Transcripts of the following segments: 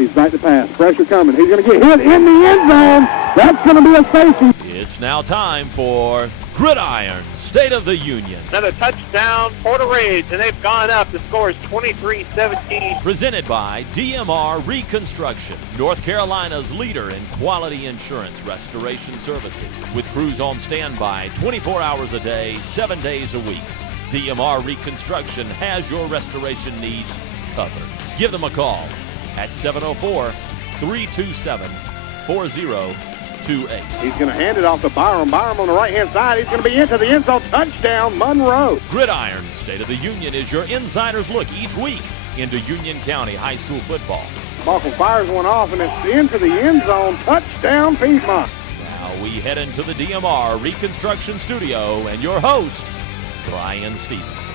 He's back to pass. Pressure coming. He's going to get hit in the end zone. That's going to be a safety. It's now time for Gridiron State of the Union. Another touchdown, Porter Ridge, and they've gone up. The score is 23-17. Presented by DMR Reconstruction, North Carolina's leader in quality insurance restoration services, with crews on standby 24 hours a day, 7 days a week. DMR Reconstruction has your restoration needs covered. Give them a call at 704-327-4028. He's going to hand it off to Byram. Byram on the right-hand side. He's going to be into the end zone. Touchdown, Monroe. Gridiron State of the Union is your insider's look each week into Union County High School football. Buckle fires one off, and it's into the end zone. Touchdown, Piedmont. Now we head into the DMR Reconstruction Studio and your host, Brian Stevenson.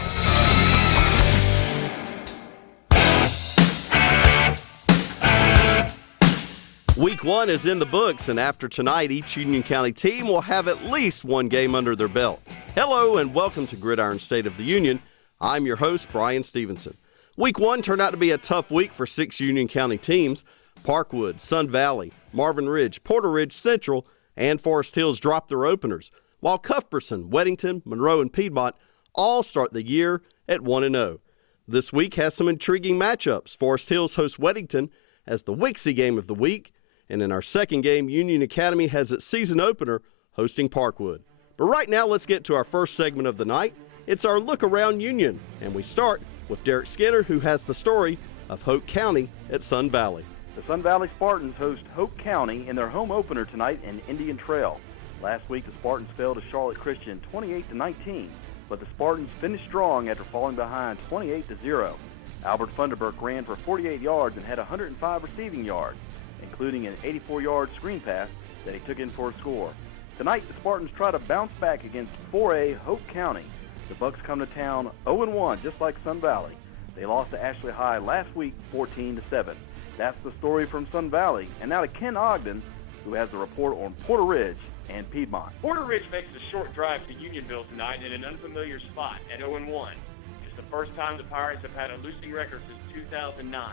Week 1 is in the books, and after tonight, each Union County team will have at least one game under their belt. Hello, and welcome to Gridiron State of the Union. I'm your host, Brian Stevenson. Week 1 turned out to be a tough week for 6 Union County teams. Parkwood, Sun Valley, Marvin Ridge, Porter Ridge Central, and Forest Hills dropped their openers, while Cuthbertson, Weddington, Monroe, and Piedmont all start the year at 1-0. This week has some intriguing matchups. Forest Hills hosts Weddington as the Wixie game of the week, and in our second game, Union Academy has its season opener hosting Parkwood. But right now, let's get to our first segment of the night. It's our look around Union, and we start with Derek Skinner, who has the story of Hoke County at Sun Valley. The Sun Valley Spartans host Hoke County in their home opener tonight in Indian Trail. Last week, the Spartans fell to Charlotte Christian 28-19, but the Spartans finished strong after falling behind 28-0. Albert Funderburk ran for 48 yards and had 105 receiving yards, including an 84-yard screen pass that he took in for a score. Tonight, the Spartans try to bounce back against 4A Hoke County. The Bucks come to town 0-1, just like Sun Valley. They lost to Ashley High last week 14-7. That's the story from Sun Valley. And now to Ken Ogden, who has the report on Porter Ridge and Piedmont. Porter Ridge makes a short drive to Unionville tonight in an unfamiliar spot at 0-1. It's the first time the Pirates have had a losing record since 2009.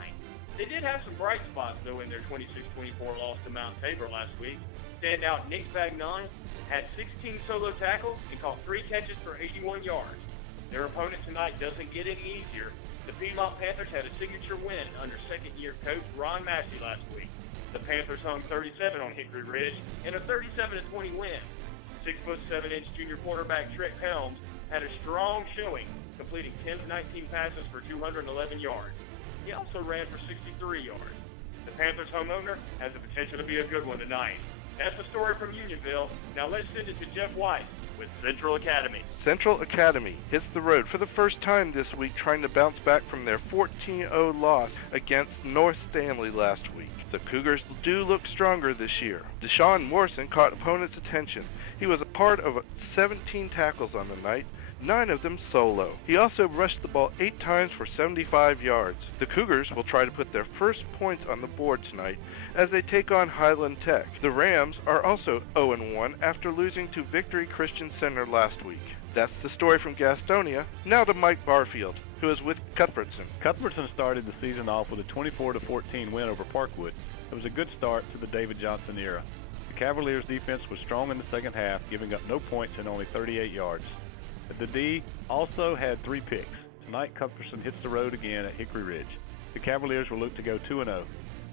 They did have some bright spots, though, in their 26-24 loss to Mount Tabor last week. Standout Nick Bagnon had 16 solo tackles and caught 3 catches for 81 yards. Their opponent tonight doesn't get any easier. The Piedmont Panthers had a signature win under second-year coach Ron Massey last week. The Panthers hung 37 on Hickory Ridge in a 37-20 win. 6'7" junior quarterback Trent Helms had a strong showing, completing 10 of 19 passes for 211 yards. He also ran for 63 yards. The Panthers' home opener has the potential to be a good one tonight. That's the story from Unionville. Now let's send it to Jeff Weiss with Central Academy. Central Academy hits the road for the first time this week, trying to bounce back from their 14-0 loss against North Stanley last week. The Cougars do look stronger this year. Deshaun Morrison caught opponents' attention. He was a part of 17 tackles on the night, 9 of them solo. He also rushed the ball 8 times for 75 yards. The Cougars will try to put their first points on the board tonight as they take on Highland Tech. The Rams are also 0-1 after losing to Victory Christian Center last week. That's the story from Gastonia. Now to Mike Barfield, who is with Cuthbertson. Cuthbertson started the season off with a 24-14 win over Parkwood. It was a good start to the David Johnson era. The Cavaliers' defense was strong in the second half, giving up no points and only 38 yards. The D also had 3 picks. Tonight, Cuthbertson hits the road again at Hickory Ridge. The Cavaliers will look to go 2-0.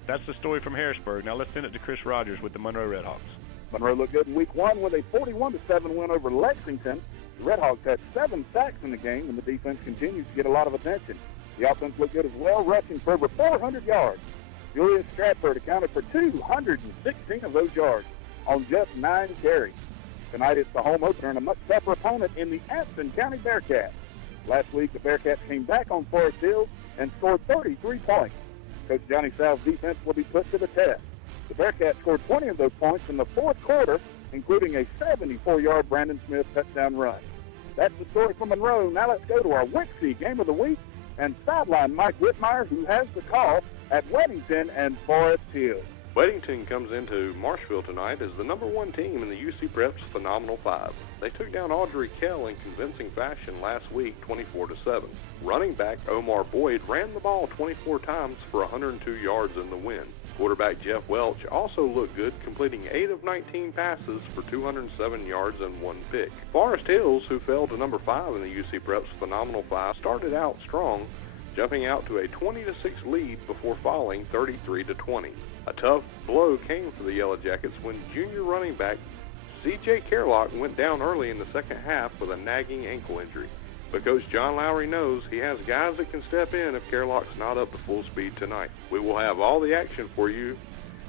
That's the story from Harrisburg. Now let's send it to Chris Rogers with the Monroe Redhawks. Monroe looked good in week 1 with a 41-7 win over Lexington. The Redhawks had 7 sacks in the game, and the defense continues to get a lot of attention. The offense looked good as well, rushing for over 400 yards. Julius Stratford accounted for 216 of those yards on just 9 carries. Tonight it's the home opener and a much tougher opponent in the Aston County Bearcats. Last week, the Bearcats came back on Forest Hills and scored 33 points. Coach Johnny Sal's defense will be put to the test. The Bearcats scored 20 of those points in the fourth quarter, including a 74-yard Brandon Smith touchdown run. That's the story from Monroe. Now let's go to our Wixie game of the week and sideline Mike Whitmire, who has the call at Weddington and Forest Hills. Weddington comes into Marshville tonight as the number 1 team in the UC Prep's Phenomenal 5. They took down Audrey Kell in convincing fashion last week, 24-7. Running back Omar Boyd ran the ball 24 times for 102 yards in the win. Quarterback Jeff Welch also looked good, completing 8 of 19 passes for 207 yards and 1 pick. Forest Hills, who fell to number 5 in the UC Prep's Phenomenal 5, started out strong, jumping out to a 20-6 lead before falling 33-20. A tough blow came for the Yellow Jackets when junior running back C.J. Kerlock went down early in the second half with a nagging ankle injury. But Coach John Lowry knows he has guys that can step in if Kerlock's not up to full speed tonight. We will have all the action for you,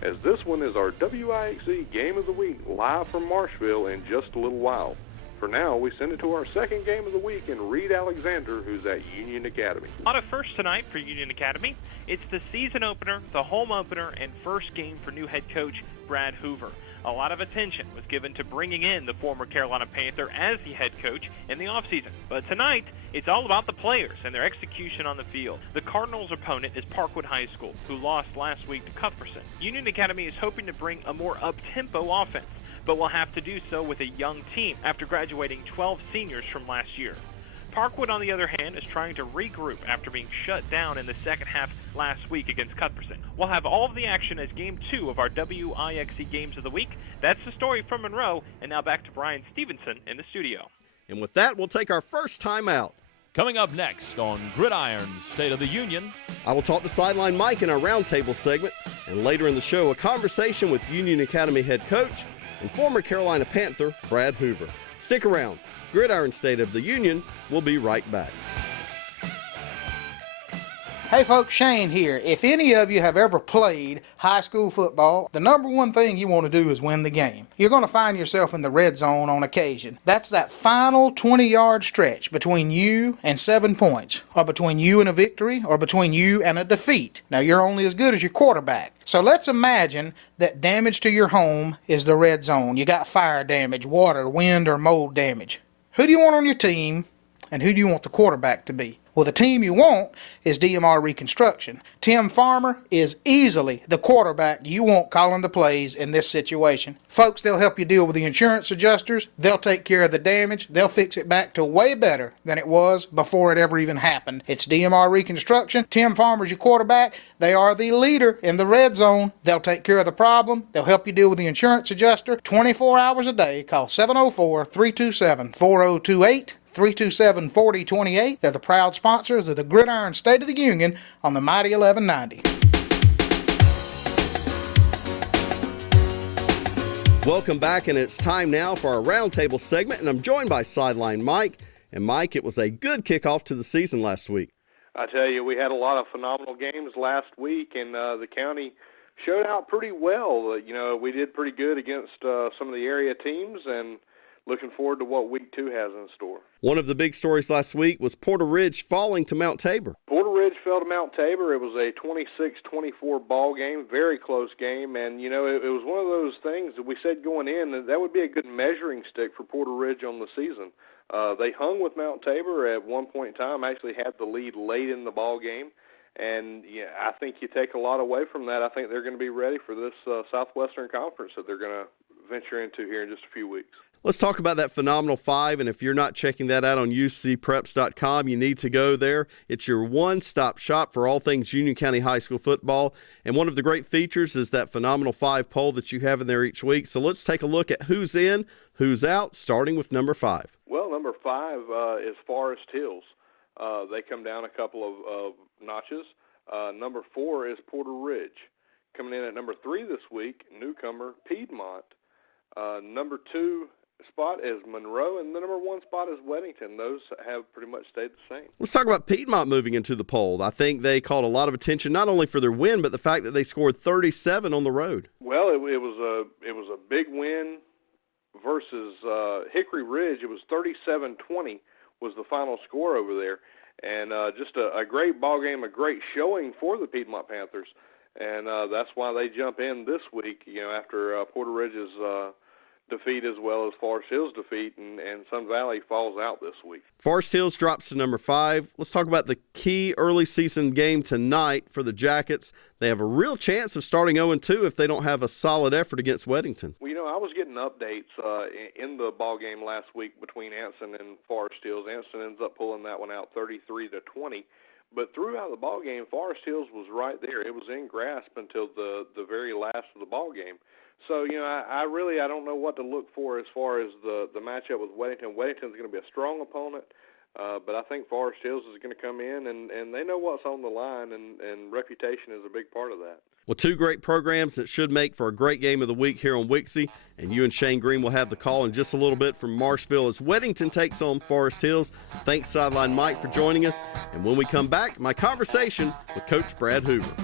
as this one is our WIXC Game of the Week live from Marshville in just a little while. For now, we send it to our second game of the week in Reed Alexander, who's at Union Academy. A lot of first tonight for Union Academy. It's the season opener, the home opener, and first game for new head coach Brad Hoover. A lot of attention was given to bringing in the former Carolina Panther as the head coach in the offseason. But tonight, it's all about the players and their execution on the field. The Cardinals' opponent is Parkwood High School, who lost last week to Cuthbertson. Union Academy is hoping to bring a more up-tempo offense, but will have to do so with a young team after graduating 12 seniors from last year. Parkwood, on the other hand, is trying to regroup after being shut down in the second half last week against Cuthbertson. We'll have all of the action as Game 2 of our WIXC Games of the Week. That's the story from Monroe, and now back to Brian Stevenson in the studio. And with that, we'll take our first time out. Coming up next on Gridiron State of the Union, I will talk to Sideline Mike in our roundtable segment, and later in the show, a conversation with Union Academy head coach and former Carolina Panther Brad Hoover. Stick around. Gridiron State of the Union will be right back. Hey folks, Shane here. If any of you have ever played high school football, the number one thing you want to do is win the game. You're going to find yourself in the red zone on occasion. That's that final 20-yard stretch between you and 7 points, or between you and a victory, or between you and a defeat. Now, you're only as good as your quarterback. So let's imagine that damage to your home is the red zone. You got fire damage, water, wind, or mold damage. Who do you want on your team, and who do you want the quarterback to be? Well, the team you want is DMR Reconstruction. Tim Farmer is easily the quarterback you want calling the plays in this situation. Folks, they'll help you deal with the insurance adjusters. They'll take care of the damage. They'll fix it back to way better than it was before it ever even happened. It's DMR Reconstruction. Tim Farmer's your quarterback. They are the leader in the red zone. They'll take care of the problem. They'll help you deal with the insurance adjuster 24 hours a day. Call 704-327-4028. 327-4028. They're the proud sponsors of the Gridiron State of the Union on the Mighty 1190. Welcome back, and it's time now for our roundtable segment, and I'm joined by Sideline Mike. And Mike, it was a good kickoff to the season last week. I tell you, we had a lot of phenomenal games last week, and the county showed out pretty well. We did pretty good against some of the area teams, and looking forward to what Week 2 has in store. One of the big stories last week was Porter Ridge falling to Mount Tabor. Porter Ridge fell to Mount Tabor. It was a 26-24 ball game, very close game, and, it was one of those things that we said going in that would be a good measuring stick for Porter Ridge on the season. They hung with Mount Tabor at one point in time, actually had the lead late in the ball game, and I think you take a lot away from that. I think they're going to be ready for this Southwestern Conference that they're going to venture into here in just a few weeks. Let's talk about that Phenomenal 5, and if you're not checking that out on ucpreps.com, you need to go there. It's your one-stop shop for all things Union County High School football, and one of the great features is that Phenomenal 5 poll that you have in there each week. So let's take a look at who's in, who's out, starting with number 5. Well, number 5 is Forest Hills. They come down a couple of notches. Number 4 is Porter Ridge. Coming in at number 3 this week, newcomer Piedmont. Number 2 spot is Monroe, and the number 1 spot is Weddington. Those have pretty much stayed the same. Let's talk about Piedmont moving into the poll. I think they called a lot of attention not only for their win, but the fact that they scored 37 on the road. Well, it was a big win versus Hickory Ridge. It was 37-20 was the final score over there, and just a great ball game, a great showing for the Piedmont Panthers, and that's why they jump in this week. After Porter Ridge's defeat as well as Forest Hill's defeat, and Sun Valley falls out this week. Forest Hills drops to number 5. Let's talk about the key early season game tonight for the Jackets. They have a real chance of starting 0-2 if they don't have a solid effort against Weddington. Well, I was getting updates in the ball game last week between Anson and Forest Hills. Anson ends up pulling that one out 33-20. But throughout the ball game, Forest Hills was right there. It was in grasp until the very last of the ball game. So, I don't know what to look for as far as the matchup with Weddington. Weddington's going to be a strong opponent, but I think Forest Hills is going to come in, and they know what's on the line, and reputation is a big part of that. Well, 2 great programs that should make for a great game of the week here on Wixie, and you and Shane Green will have the call in just a little bit from Marshville as Weddington takes on Forest Hills. Thanks, Sideline Mike, for joining us. And when we come back, my conversation with Coach Brad Hoover.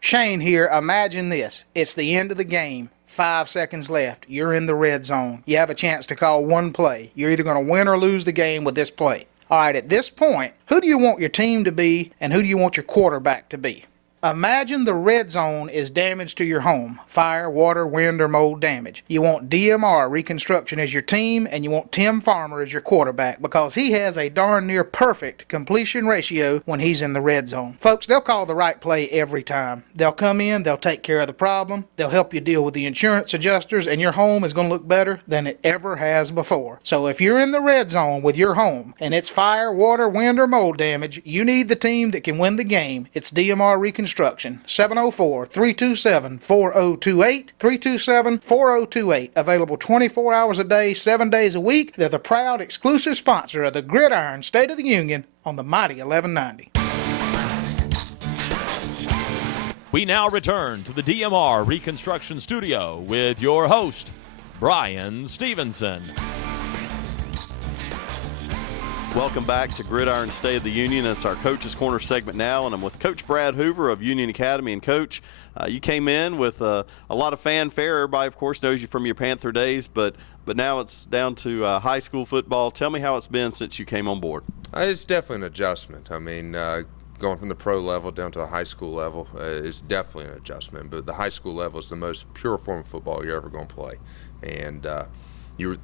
Shane here. Imagine this. It's the end of the game. 5 seconds left. You're in the red zone. You have a chance to call one play. You're either going to win or lose the game with this play. All right, at this point, who do you want your team to be, and who do you want your quarterback to be? Imagine the red zone is damage to your home. Fire, water, wind, or mold damage. You want DMR Reconstruction as your team, and you want Tim Farmer as your quarterback because he has a darn near perfect completion ratio when he's in the red zone. Folks, they'll call the right play every time. They'll come in, they'll take care of the problem, they'll help you deal with the insurance adjusters, and your home is going to look better than it ever has before. So if you're in the red zone with your home, and it's fire, water, wind, or mold damage, you need the team that can win the game. It's DMR Reconstruction. 704-327-4028, 327-4028. Available 24 hours a day, 7 days a week. They're the proud exclusive sponsor of the Gridiron State of the Union on the mighty 1190. We now return to the DMR Reconstruction Studio with your host, Brian Stevenson. Welcome back to Gridiron State of the Union. It's our Coach's Corner segment now, and I'm with Coach Brad Hoover of Union Academy. And, Coach, you came in with a lot of fanfare. Everybody, of course, knows you from your Panther days, but now it's down to high school football. Tell me how it's been since you came on board. It's definitely an adjustment. I mean, going from the pro level down to the high school level is definitely an adjustment. But the high school level is the most pure form of football you're ever going to play. And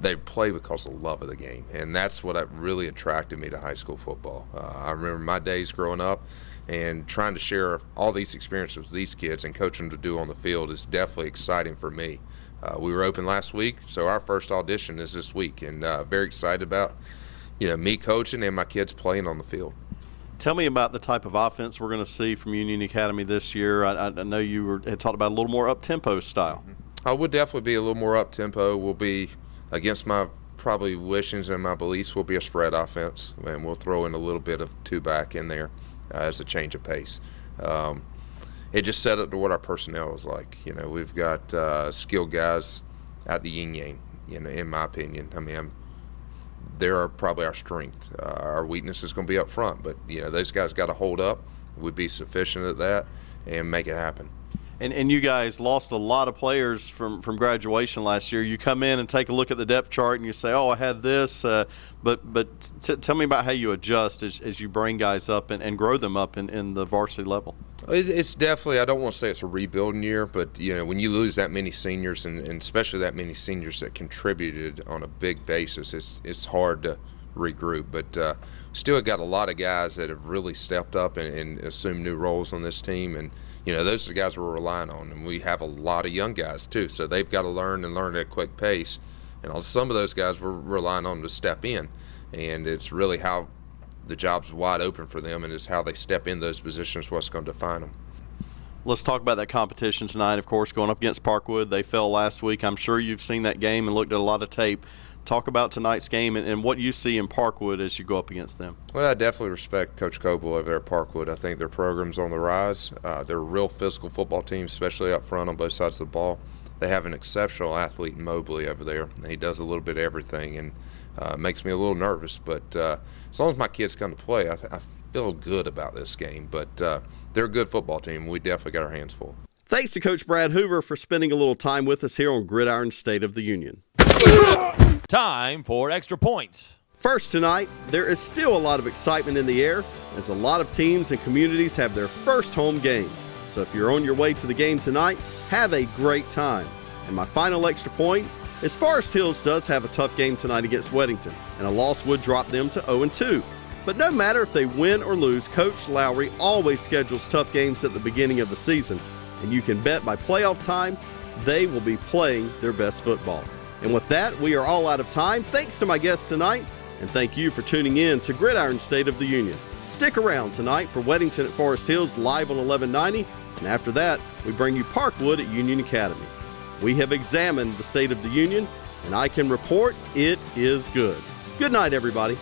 they play because of the love of the game, and that's what really attracted me to high school football. I remember my days growing up and trying to share all these experiences with these kids and coach them to do on the field is definitely exciting for me. We were open last week, so our first audition is this week, and very excited about me coaching and my kids playing on the field. Tell me about the type of offense we're going to see from Union Academy this year. I know you had talked about a little more up-tempo style. I would definitely be a little more up-tempo. We'll be, against my probably wishings and my beliefs, will be a spread offense, and we'll throw in a little bit of two-back in there as a change of pace. It just set up to what our personnel is like. We've got skilled guys at the yin-yang, in my opinion. I mean, they're probably our strength. Our weakness is going to be up front, but those guys got to hold up. We'd be sufficient at that and make it happen. And you guys lost a lot of players from graduation last year. You come in and take a look at the depth chart and you say, oh, I had this, but tell me about how you adjust as you bring guys up and grow them up in the varsity level. It's definitely, I don't want to say it's a rebuilding year, but when you lose that many seniors and especially that many seniors that contributed on a big basis, it's hard to regroup. But still got a lot of guys that have really stepped up and assumed new roles on this team, and those are the guys we're relying on. And we have a lot of young guys too, so they've got to learn at a quick pace. And some of those guys we're relying on to step in, and it's really how the job's wide open for them, and it's how they step in those positions what's going to define them. Let's talk about that competition tonight, of course, going up against Parkwood. They fell last week. I'm sure you've seen that game and looked at a lot of tape. Talk about tonight's game and what you see in Parkwood as you go up against them. Well, I definitely respect Coach Coble over there at Parkwood. I think their program's on the rise. They're a real physical football team, especially up front on both sides of the ball. They have an exceptional athlete in Mobley over there. He does a little bit of everything, and makes me a little nervous. But as long as my kids come to play, I feel good about this game. But they're a good football team. We definitely got our hands full. Thanks to Coach Brad Hoover for spending a little time with us here on Gridiron State of the Union. Time for Extra Points. First tonight, there is still a lot of excitement in the air as a lot of teams and communities have their first home games. So if you're on your way to the game tonight, have a great time. And my final extra point is Forest Hills does have a tough game tonight against Weddington, and a loss would drop them to 0-2. But no matter if they win or lose, Coach Lowry always schedules tough games at the beginning of the season, and you can bet by playoff time, they will be playing their best football. And with that, we are all out of time. Thanks to my guests tonight, and thank you for tuning in to Gridiron State of the Union. Stick around tonight for Weddington at Forest Hills live on 1190, and after that, we bring you Parkwood at Union Academy. We have examined the State of the Union, and I can report it is good. Good night, everybody.